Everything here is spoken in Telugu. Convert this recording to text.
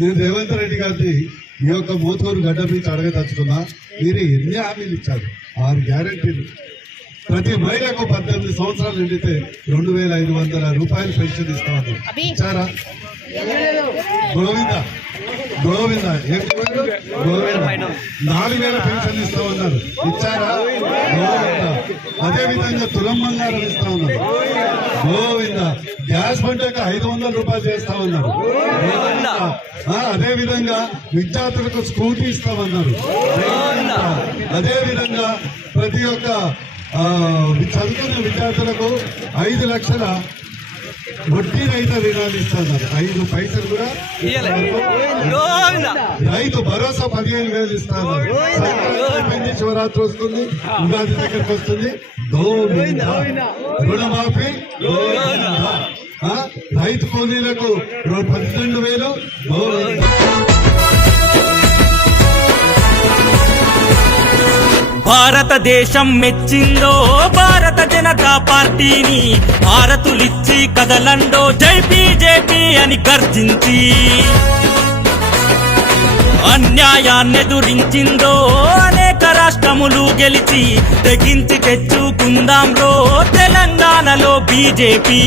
నేను రేవంత్ రెడ్డి గారిని ఈ యొక్క మోతూరు గడ్డ నుంచి అడగదలుచుకున్నా. మీరు ఎన్ని హామీలు ఇచ్చారు? 6 గ్యారెంటీలు. ప్రతి మహిళకు 18 సంవత్సరాలు నిండితే 2500 రూపాయలు పెన్షన్ ఇస్తామన్నారు. ఇచ్చారా? గోవింద గోవింద గోవింద 4000 పెన్షన్ ఇస్తామన్నారు. ఇచ్చారా? గోవింద. అదే విధంగా తులం బంగారం ఇస్తా ఉన్నారు. గోవింద. గ్యాస్ బండకు 500 రూపాయలు చేస్తా ఉన్నారు. అదే విధంగా విద్యార్థులకు స్కూటీ ఇస్తామన్నారు. అదే విధంగా ప్రతి ఒక్క చదువుకున్న విద్యార్థులకు 5 లక్షల వడ్డీ రహిత రుణాలు ఇస్తున్నారు. 5 పైసలు కూడా. రైతు భరోసా 15,000 ఇస్తున్నారు. శివరాత్రి వస్తుంది, ఉగాది దగ్గరకు వస్తుంది. రుణమాఫీ. రైతు కూలీలకు 12,000. భారతదేశం మెచ్చిందో భారత జనతా పార్టీని, భారతులిచ్చి కదలండో జై బీజేపీ అని గర్జించి, అన్యాయాన్నెదురించిందో అనేక రాష్ట్రములు గెలిచి, తెగించి తెచ్చుకుందాంలో తెలంగాణలో బీజేపీ.